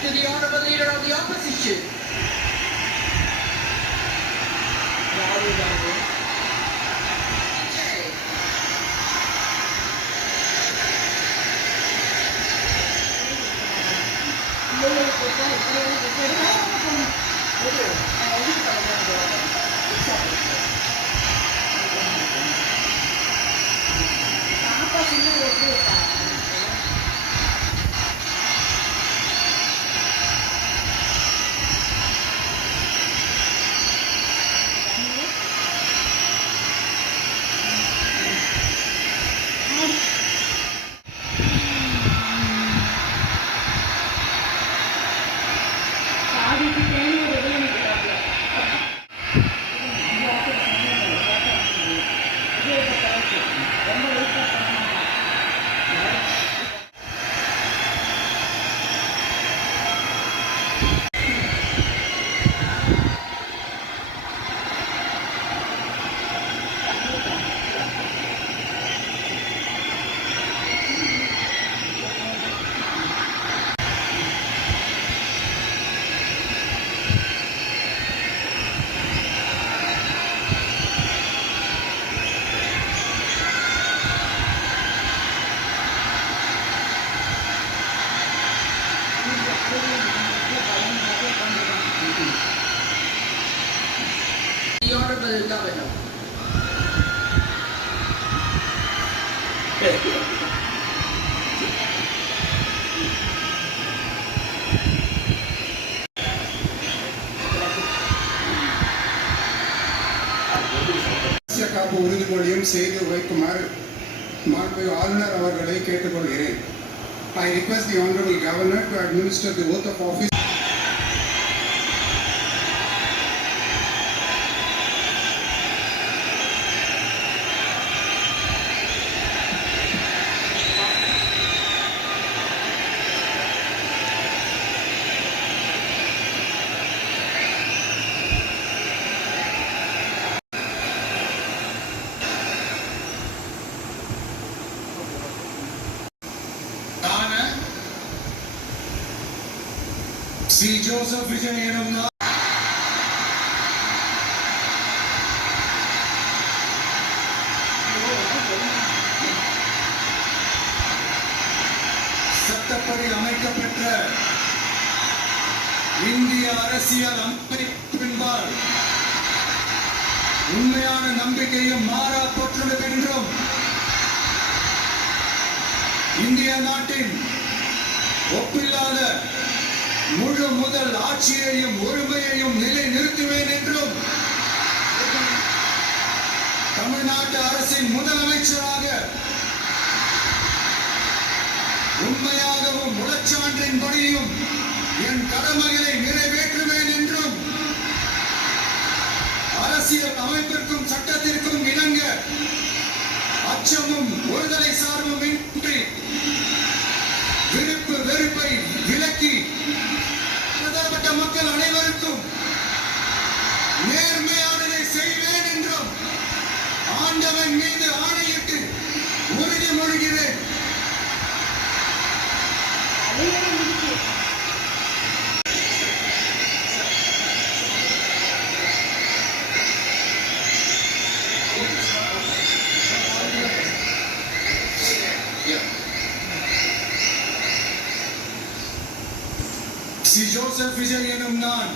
to the Honourable Leader of the Opposition. Rahul Gandhi. The Honourable Governor. காப்பு உறுதிமொழியும் செய்து வைக்குமாறு மாண்புமிகு ஆளுநர் அவர்களை கேட்டுக்கொள்கிறேன். I request the Honourable Governor to administer the oath of office. C. Joseph Vijayanam சட்டப்படி அமைக்கப்பெற்ற இந்திய அரசியல் அமைப்பின்பால் உண்மையான நம்பிக்கையும் மாறா போற்றுதல் என்றும் இந்திய நாட்டின் ஒப்பில்லாத முழு முதல் ஆட்சியையும் ஒருமையையும் நிலை நிறுத்துவேன் என்றும் தமிழ்நாட்டு அரசின் முதலமைச்சராக உண்மையாகவும் முழச்சான்றின்படியும் என் கடமைகளை நிறைவேற்றுவேன் என்றும் அரசியல் அமைப்பிற்கும் சட்டத்திற்கும் இணங்க அச்சமும் ஒருதலை சார்பும் இன்றி விருப்பு வெறுப்பை விலக்கி மக்கள் அனைவருக்கும் நேர்மையானதை செய்வேன் என்றும் ஆண்டவன் மீது ஆணையிட்டு உறுதிமொழிகிறேன். சி. ஜோசப் விஜய் எனும் நான்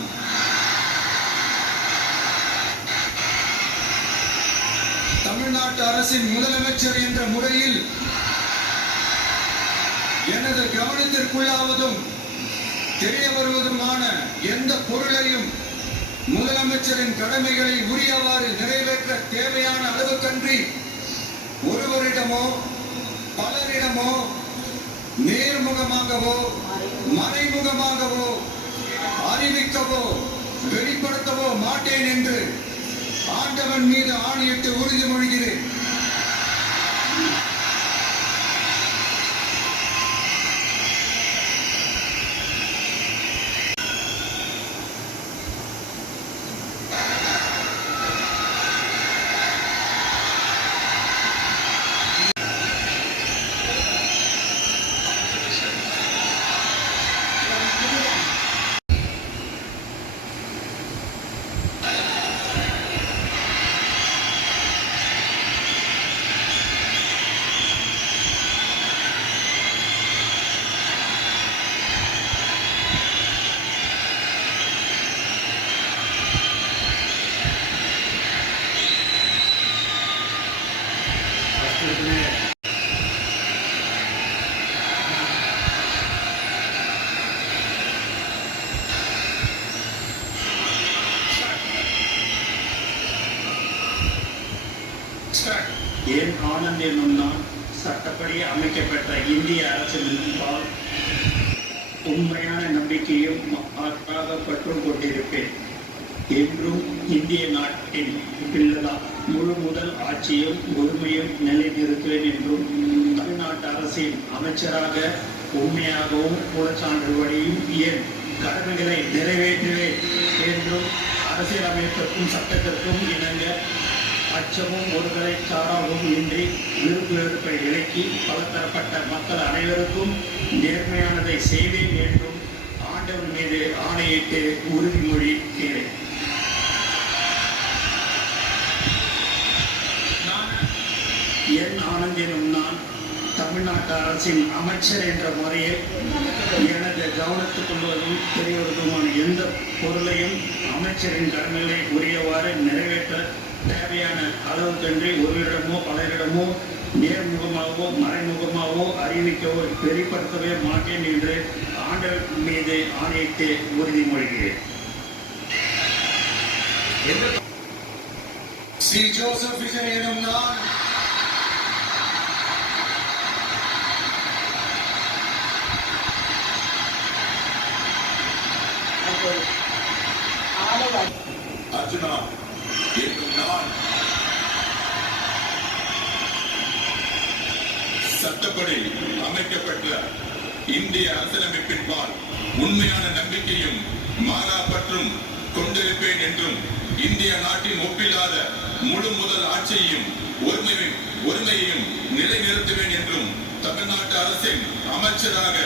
தமிழ்நாட்டு அரசின் முதலமைச்சர் என்ற முறையில் எனது கவனத்திற்குள்ளாவதும் தெரிய வருவதுமான எந்த பொருளையும் முதலமைச்சரின் கடமைகளை உரியவாறு நிறைவேற்ற தேவையான அளவுக்கன்றி ஒருவரிடமோ பலரிடமோ நேர்முகமாகவோ மறைமுகமாகவோ அறிவிக்கவோ வெளிப்படுத்தவோ மாட்டேன் என்று ஆண்டவன் மீது ஆணையிட்டு உறுதிமொழிகிறேன். ஆனந்த் என்னும் நான் சட்டப்படி அமைக்கப்பட்ட இந்திய அரசின்பால் உண்மையான நம்பிக்கையும் மாறாக பற்றும் கொண்டிருப்பேன். என்றும் இந்திய நாட்டின் முழு முதல் ஆட்சியும் உரிமையும் நிலைநிறுத்துவேன் என்றும் தமிழ்நாட்டு அரசின் அமைச்சராக உண்மையாகவும் குலச்சான்றுபடியும் என் கடமைகளை நிறைவேற்றுவேன் என்றும் அரசியலமைப்பிற்கும் சட்டத்திற்கும் இணங்க அச்சமும் ஒருதலை சாராகவும் இன்றி விருப்பு வெறுப்பை விலக்கி பலதரப்பட்ட மக்கள் அனைவருக்கும் நேர்மையானதை செய்வேன் என்றும் ஆண்டவன் மீது ஆணையிட்டு உறுதிமொழிக்கிறேன். என் ஆனந்த் எனும் நான் தமிழ்நாட்டு அரசின் அமைச்சர் என்ற முறையில் எனது கவனத்துக்குள்வதும் பெரியவர்களுமான எந்த பொருளையும் அமைச்சரின் கடமைகளை உரியவாறு நிறைவேற்ற தேவையான அளவுக்கன்றி ஒருவரிடமோ பலரிடமோ நேர்முகமாகவோ மறைமுகமாகவோ அறிவிக்கவோ வெளிப்படுத்தவே மாட்டேன் என்று ஆண்டவர் மீது ஆணையிட்டு உறுதிமொழிகிறேன். சி. ஜோசப் விஜய் எனும் நான் அர்ஜுனா என்னும் நான் சட்டப்படி அமைக்கப்பட்ட இந்திய அரசியலமைப்பின்பால் உண்மையான நம்பிக்கையும் மாறா பற்றும் கொண்டிருப்பேன் என்றும் இந்திய நாட்டின் ஒப்பில்லாத முழு முதல் ஆட்சியையும் ஒருமையையும் நிலைநிறுத்துவேன் என்றும் தமிழ்நாட்டு அரசின் அமைச்சராக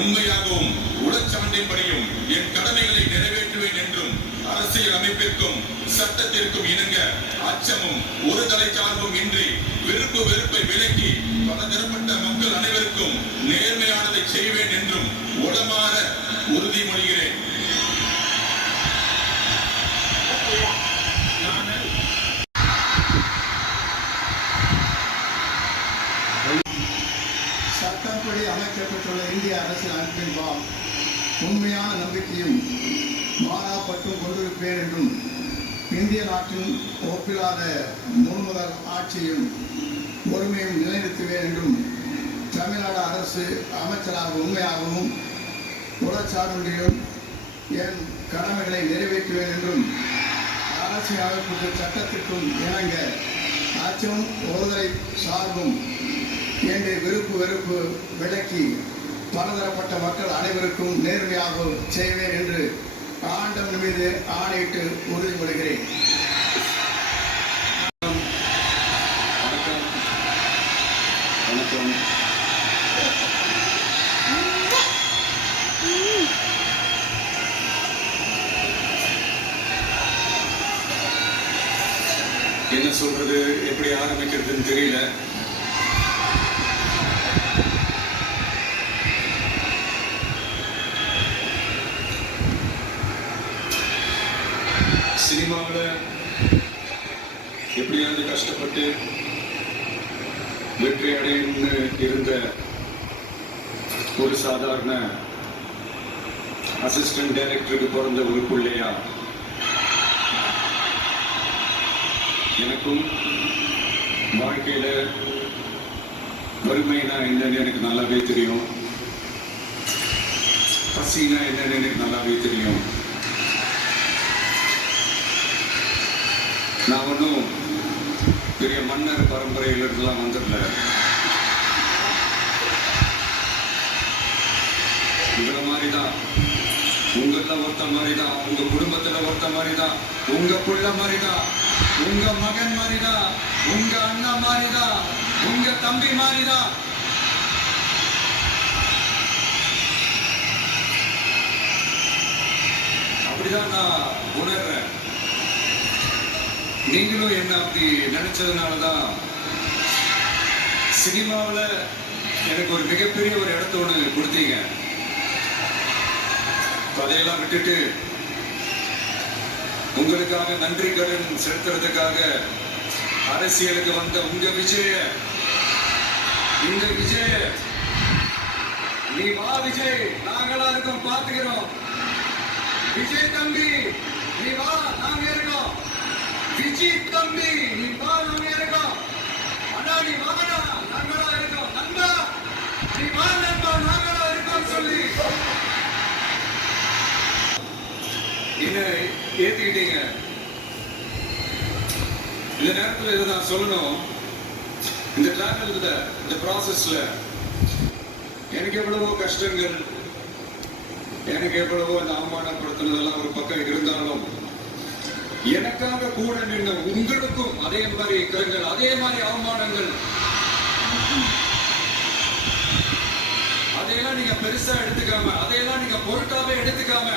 உண்மையாகவும் உடற்சான்றின்படியும் என் கடமைகளை நிறைவேற்றுவேன் என்றும் அரசியல் அமைப்பிற்கும் சட்டத்திற்கும் இணங்க அச்சமும் ஒரு தலை சார்பும் இன்றி விருப்பு வெறுப்பை விலக்கி பலதரப்பட்ட மக்கள் அனைவருக்கும் நேர்மையானதை செய்வேன் என்றும் உளமாற உறுதிமொழிகிறேன். சட்டப்படி அமைக்கப்பட்டுள்ள இந்திய அரசியல் அமைப்பின்பால் உண்மையான நம்பிக்கையும் மாறா பற்றும் கொண்டிருப்பேன் என்றும் இந்திய நாட்டின் ஒப்பில்லாத முழுமுதல் ஆட்சியும் ஒருமையும் நிலைநிறுத்துவேன் என்றும் தமிழ்நாடு அரசு அமைச்சராக உண்மையாகவும் உடற்சார்புடையும் என் கடமைகளை நிறைவேற்றுவேன் என்றும் அரசியல் அமைப்புக்கு சட்டத்திற்கும் இணங்க அச்சமும் ஒருதலை சார்பும் என்று விருப்பு வெறுப்பு விலக்கி பலதரப்பட்ட மக்கள் அனைவருக்கும் நேர்மையாக செய்வேன் என்று ஆண்டவன் மீது ஆணையிட்டு உறுதிமொழிகிறேன். வணக்கம். என்ன சொல்றது, எப்படி ஆரம்பிக்கிறதுன்னு தெரியல. சினிமாவில் எப்படியாவது கஷ்டப்பட்டு வெற்றி அடையணும்னு இருந்த ஒரு சாதாரண அசிஸ்டன்ட் டைரக்டருக்கு பிறந்த ஒரு பிள்ளையா எனக்கும் வாழ்க்கையில வறுமைனா என்னன்னு எனக்கு நல்லாவே தெரியும், பசினா என்னன்னு எனக்கு நல்லாவே தெரியும். நான் ஒன்றும் பெரிய மன்னர் பரம்பரையிலிருந்துலாம் வந்துடல. உங்களை மாதிரி தான், உங்கள ஒருத்த மாதிரி தான், உங்க குடும்பத்துல ஒருத்த மாதிரி தான், உங்க புள்ள மாதிரி தான், உங்க மகன் மாதிரி தான், உங்க அண்ணா மாதிரி தான், உங்க தம்பி மாதிரி தான். அப்படிதான் நான் உணர்றேன். நீங்களும் என்ன அப்படி நினைச்சதுனாலதான் சினிமாவில் எனக்கு ஒரு மிகப்பெரிய ஒரு இடத்த ஒன்று கொடுத்தீங்க. அதையெல்லாம் விட்டுட்டு உங்களுக்காக நன்றி கடன் செலுத்துறதுக்காக அரசியலுக்கு வந்த இந்த விஜய நீ வா விஜய், நாங்களா இருக்கோம், பாத்துக்கிறோம். விஜய் தம்பி நீ வா, நாங்க இருக்கோம். விஜய் தம்பி நீ வா, நாங்க இருக்கோம். மகனா நீ மகனா நாங்களா இருக்கோம், நண்பா நீ வா நண்பா நாங்களா இருக்கோம் சொல்லி என்ன ஏத்துக்கிட்டீங்க. இந்த நேரத்தில் இதை நான் சொல்லணும். இந்த டிராவல்ல இந்த ப்ராசஸ்ல எனக்கு எவ்வளவோ கஷ்டங்கள், எனக்கு எவ்வளவோ இந்த அவமானப்படுத்தினதெல்லாம் ஒரு பக்கம் இருந்தாலும் எனக்காக கூட நின்ற உங்களுக்கும் அதே மாதிரி கருங்கள், அதே மாதிரி அவமானங்கள், அதையெல்லாம் நீங்க பெருசா எடுத்துக்காம, அதையெல்லாம் நீங்க பொருட்டாவே எடுத்துக்காம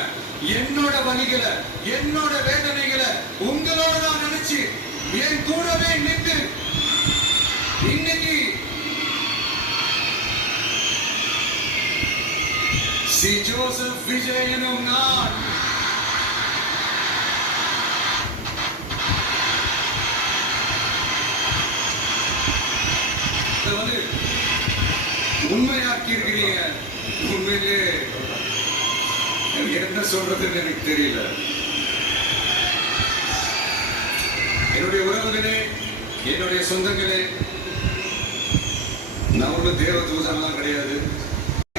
என்னோட வலிகளை, என்னோட வேதனைகளை உங்களோட தான் நினைச்சு என் கூடவே நின்று இன்னைக்கு சி ஜோசப் விஜய் எனும் நான் வந்து உண்மையாக்கி இருக்கிறீங்க. உண்மையிலே எனக்கு என்ன சொல்றதுன்னு எனக்கு தெரியல. என்னுடைய உறவுகளே, என்னுடைய சொந்தங்களே, நான் ஒன்றும் தேவ தூதன்லாம் கிடையாது.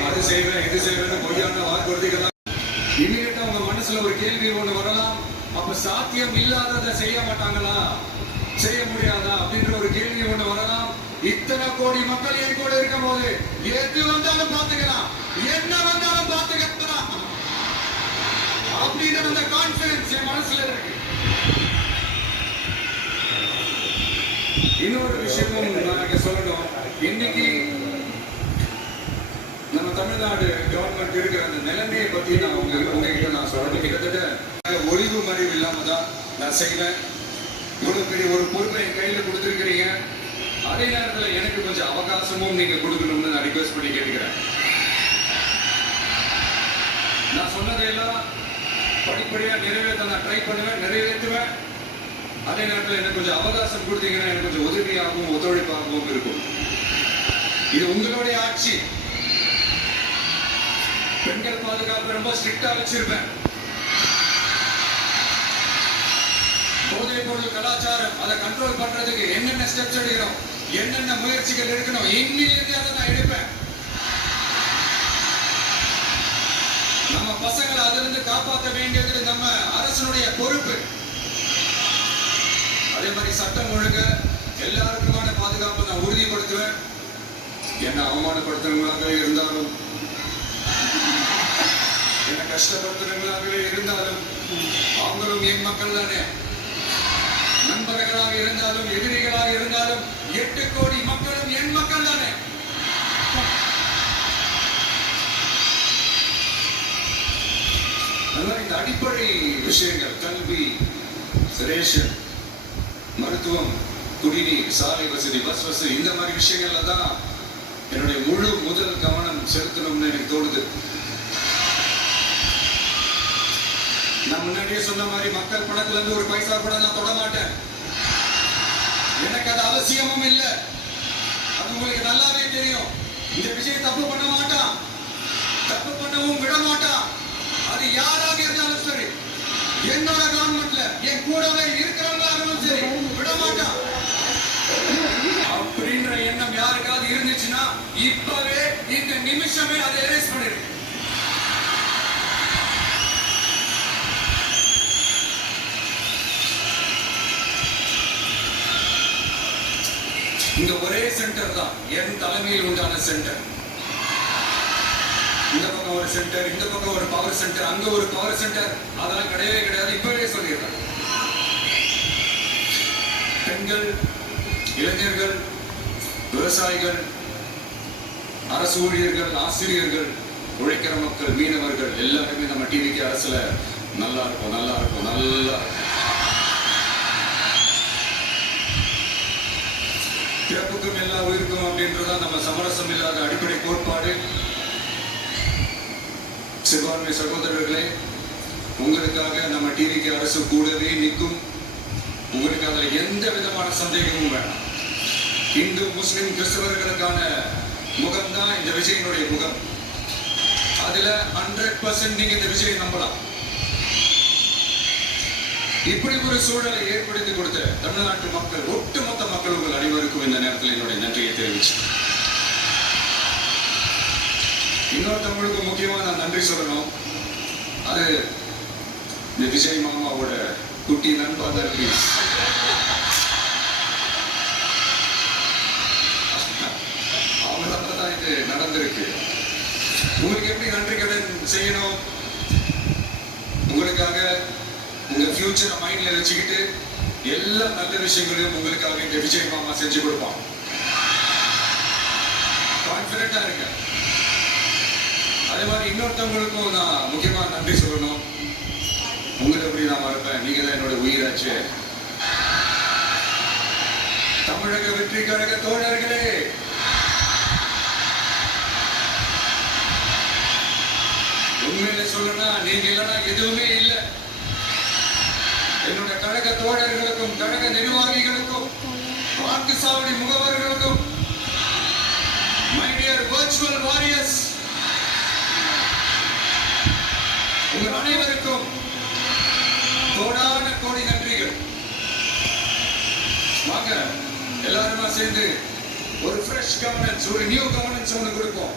அது செய்வேன் இது செய்வேன் பொய்யான வாக்குறுதிகள்லாம் இமீடியட்டா உங்க மனசுல ஒரு கேள்வி ஒண்ணு வரலாம். அப்ப சாத்தியம் இல்லாததை செய்ய மாட்டாங்களா, செய்ய முடியாதா அப்படின்ற ஒரு கேள்வி ஒண்ணு வரலாம். இத்தனை கோடி மக்கள் என் கூட இருக்கும் போது எது வந்தாலும் பாத்துக்கலாம், என்ன வந்தாலும் பாத்துக்கலாம் அப்படின்னு அந்த கான்பிடன்ஸ் என் மனசுல இருக்கு. இன்னொரு விஷயமும் நான் சொல்லணும். இன்னைக்கு நம்ம தமிழ்நாடு கவர்மெண்ட் இருக்கிற அந்த நிலைமையை பத்தி நான் உங்ககிட்ட நான் சொல்லணும். கிட்டத்தட்ட ஒளிவு மறைவு இல்லாம தான் நான் செய்வேன். இவ்வளவு பெரிய ஒரு பொறுப்பை என் கையில கொடுத்துருக்கிறீங்க. அதே நேரத்தில் எனக்கு கொஞ்சம் அவகாசமும் நீங்க கொடுக்கணும்னு நான் ரிக்வெஸ்ட் பண்ணி கேட்டுக்கிறேன். நான் சொன்னதையெல்லாம் படிப்படியா நிறைவேற்ற நான் ட்ரை பண்ணுவேன், நிறைவேற்றுவேன். அதே நேரத்தில் எனக்கு கொஞ்சம் அவகாசம் கொடுத்தீங்கன்னா எனக்கு கொஞ்சம் உதவியாகவும் ஒத்துழைப்பாகவும் இருக்கும். இது உங்களுடைய ஆட்சி. பெண்கள் பாதுகாப்பு ரொம்ப ஸ்ட்ரிக்டா வச்சிருப்பேன். போதைப் பொருள் கலாச்சாரம் அதை கண்ட்ரோல் பண்றதுக்கு என்னென்ன ஸ்டெப்ஸ் எடுக்கணும், என்னென்ன முயற்சிகள் எடுக்கணும், இன்னிலிருந்து அதை நான் எடுப்பேன். நம்ம பசங்களை அதிலிருந்து காப்பாற்ற வேண்டியது நம்ம அரசனுடைய பொறுப்பு. அதே மாதிரி சட்டம் ஒழுங்கு எல்லாருக்குமான பாதுகாப்பை நான் உறுதிப்படுத்துவேன். என்ன அவமானப்படுத்துறவங்களாக இருந்தாலும், என்ன கஷ்டப்படுத்துறவங்களாகவே இருந்தாலும் அவங்களும் என் மக்கள் தானே. நண்பர்களாக இருந்தாலும் எதிரிகளாக இருந்தாலும் 8 கோடி மக்களும் என் மக்கள் தானே. இந்த அடிப்படை விஷயங்கள், கல்வி, ரேஷன், மருத்துவம், குடிநீர், சாலை வசதி, பஸ் வசதி, இந்த மாதிரி விஷயங்கள்ல தான் என்னுடைய முதல் கவனம் செலுத்தணும்னு எனக்கு தோணுது. நான் முன்னாடியே சொன்ன மாதிரி மக்கள் பணத்துல இருந்து ஒரு பைசா கூட நான் தொட மாட்டேன். எனக்கு அது அவசியமும் இல்லை. அது உங்களுக்கு நல்லாவே தெரியும். இந்த விஷயம் தப்பு பண்ண மாட்டான், தப்பு பண்ணவும் விட மாட்டான். அது யாராக இருந்தாலும் சரி, என்னோட கவர்மெண்ட்ல என் கூடவே இருக்கிறவங்களாகவும் சரி விட மாட்டான். அப்படின்ற எண்ணம் யாருக்காவது இருந்துச்சுன்னா இப்பவே இந்த நிமிஷமே அதை எரேஸ் பண்ணிடு. இங்க ஒரே சென்டர் தான், என் தலைமையில் உண்டான சென்டர். இந்த பக்கம் ஒரு சென்டர், இந்த பக்கம் ஒரு பவர் சென்டர், அங்க ஒரு பவர் சென்டர், அதெல்லாம் கிடையவே கிடையாது. இப்பவே சொல்லிடுறேன். பெண்கள், இளைஞர்கள், விவசாயிகள், அரசு ஊழியர்கள், ஆசிரியர்கள், உழைக்கிற மக்கள், மீனவர்கள் எல்லாருமே நம்ம டிவிக்கு அரசுல நல்லா இருக்கும், நல்லா இருக்கும், நல்லா பிறப்புக்கும் எல்லா உயிருக்கும் அப்படின்றதான் நம்ம சமரசம் இல்லாத அடிப்படை கோட்பாடு. சிறுபான்மை சகோதரர்களே, உங்களுக்காக நம்ம டிவிக்கு அரசு கூடவே நிற்கும். உங்களுக்கு அதுல எந்த விதமான சந்தேகமும் வேண்டாம். இந்து, முஸ்லிம், கிறிஸ்தவர்களுக்கான முகம் தான் இந்த விஜயனுடைய முகம். அதுல 100% நீங்க இந்த விஜயை நம்பலாம். இப்படி ஒரு சூழலை ஏற்படுத்தி கொடுத்த தமிழ்நாட்டு மக்கள், ஒட்டுமொத்த மக்கள் மக்கள் உங்கள் அனைவருக்கும் இந்த நேரத்தில் என்னுடைய நன்றியை தெரிவிச்சு. இன்னொருத்தவங்களுக்கு முக்கியமா நான் நன்றி சொல்லணும். அது இந்த விஜய் மாமாவோட குட்டி நண்பா தர்பீஸ். அவங்களால தான் இது நடந்திருக்கு. உங்களுக்கு எப்படி நன்றி கடன் செய்யணும்? உங்களுக்காக உங்க ஃபியூச்சரை மைண்ட்ல வச்சுக்கிட்டு எல்லா நல்ல விஷயங்களையும் உங்களுக்காக இந்த விஜய் மாமா செஞ்சு கொடுப்பான். கான்பிடண்டா இருங்க. அதே மாதிரி இன்னொருத்தவங்களுக்கும் நான் முக்கியமா நன்றி சொல்லணும். உங்களை எப்படி நான் மறப்பேன்? நீங்க தான் என்னோட உயிராச்சு. தமிழக வெற்றி கழக தோழர்களே, உண்மையில சொல்லணும்னா நீங்க இல்லைன்னா எதுவுமே இல்லை. என்னோட கழக தோழர்களுக்கும் கழக நிர்வாகிகளுக்கும் வாக்கு சாவடி முகவர்களுக்கும் மை டியர் வர்ச்சுவல் வாரியர்ஸ், உங்கள் அனைவருக்கும் கோடான கோடி நன்றிகள். வாங்க எல்லாருமா சேர்ந்து ஒரு ஃப்ரெஷ் கவர்னன்ஸ், ஒரு நியூ கவர்னன்ஸ் ஒன்று கொடுப்போம்.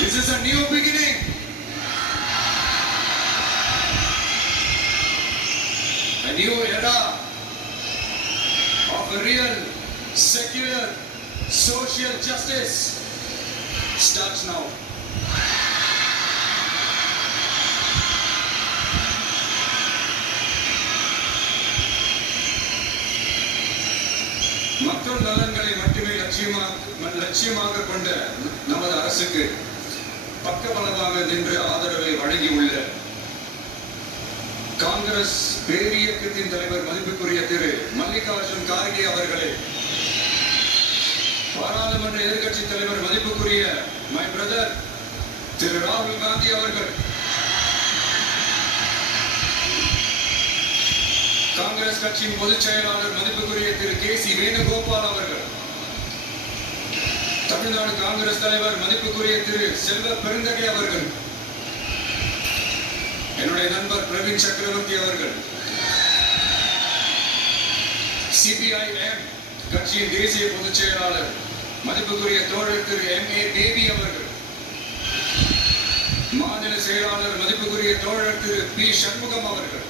This is a new beginning. A new era of a real, secular, social justice starts now. மக்கள் நலன்களை மட்டுமே லட்சியமாக கொண்ட நமது அரசுக்கு பக்கபலமாக நின்று ஆதரவை வழங்கியுள்ள காங்கிரஸ் பேரியக்கத்தின் தலைவர் மதிப்புக்குரிய திரு மல்லிகார்ஜுன் கார்கே அவர்களே, பாராளுமன்ற எதிர்கட்சி தலைவர் மதிப்புக்குரிய மை பிரதர் திரு ராகுல் காந்தி அவர்கள், காங்கிரஸ் கட்சியின் பொதுச் செயலாளர் மதிப்புக்குரிய திரு கே.சி. வேணுகோபால் அவர்கள், தமிழ்நாடு காங்கிரஸ் தலைவர் மதிப்புக்குரிய திரு செல்வ பெருந்தகை அவர்கள், என்னுடைய நண்பர் பிரவீன் சக்கரவர்த்தி அவர்கள், சிபிஐஎம் கட்சியின் தேசிய பொதுச் செயலாளர் மதிப்புக்குரிய தோழர் திரு M.A. தேவி அவர்கள், மாநில செயலாளர் மதிப்புக்குரிய தோழர் திரு பி. சண்முகம் அவர்கள்,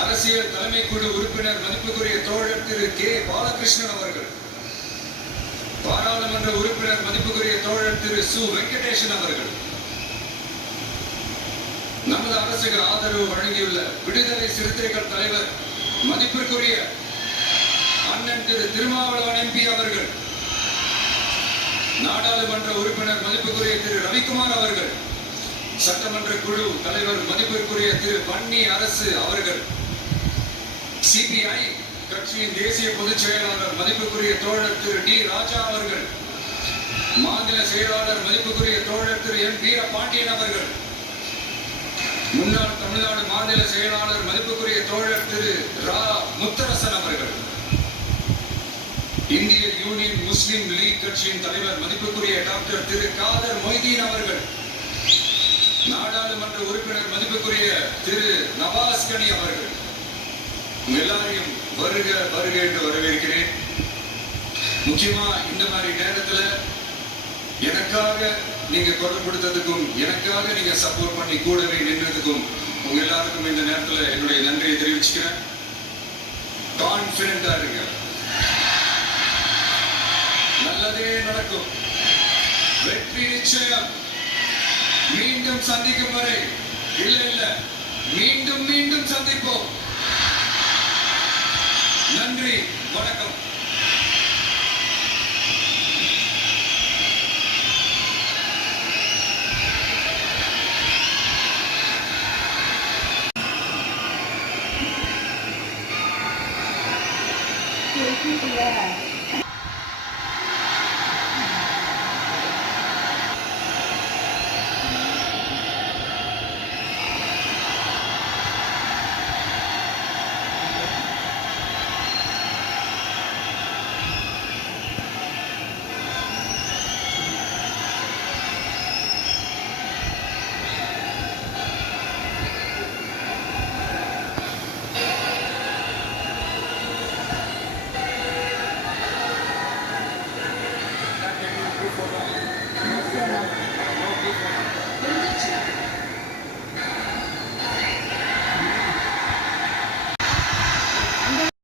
அரசியல் தலைமை குழு உறுப்பினர் மதிப்புக்குரிய தோழர் திரு கே. பாலகிருஷ்ணன் அவர்கள், பாராளுமன்ற உறுப்பினர் மதிப்புக்குரிய தோழர் திரு சு. வெங்கடேசன் அவர்கள், நமது அரசுக்கு ஆதரவு வழங்கியுள்ள விடுதலை சிறுத்தைகள் தலைவர் மதிப்பிற்குரிய அண்ணன் திரு திருமாவளவன் MP அவர்கள், நாடாளுமன்ற உறுப்பினர் மதிப்புக்குரிய திரு ரவிக்குமார் அவர்கள், சட்டமன்ற குழு தலைவர் மதிப்பிற்குரிய திரு வன்னி அரசு அவர்கள், CPI கட்சியின் தேசிய பொதுச் செயலாளர் மதிப்புக்குரிய தோழர் திரு டி. ராஜா அவர்கள், மாநில செயலாளர் மதிப்புக்குரிய தோழர் திரு எம். வீரபாண்டியன் அவர்கள், முன்னாள் தமிழ்நாடு மாநில செயலாளர் மதிப்புக்குரிய தோழர் திரு ரா. முத்தரசன் அவர்கள், இந்திய யூனியன் முஸ்லிம் லீக் கட்சியின் தலைவர் மதிப்புக்குரிய டாக்டர் திரு காதர் மொய்தீன் அவர்கள், நாடாளுமன்ற உறுப்பினர் மதிப்புக்குரிய திரு நவாஸ் கனி அவர்கள், எல்லாரையும் வருக வருக என்று வரவேற்கிறேன். முக்கியமா இந்த மாதிரி நேரத்துல எனக்காக நீங்க குரல் கொடுத்ததுக்கும் எனக்காக நீங்க சப்போர்ட் பண்ணி கூடவே நின்றதுக்கும் உங்க எல்லாருக்கும் இந்த நேரத்துல என்னுடைய நன்றியை தெரிவிச்சுக்கிறேன். கான்பிடண்டா இருங்க, நல்லதே நடக்கும், வெற்றி நிச்சயம். மீண்டும் சந்திக்கும் வரை இல்ல மீண்டும் மீண்டும் சந்திப்போம். நன்றி, வணக்கம்.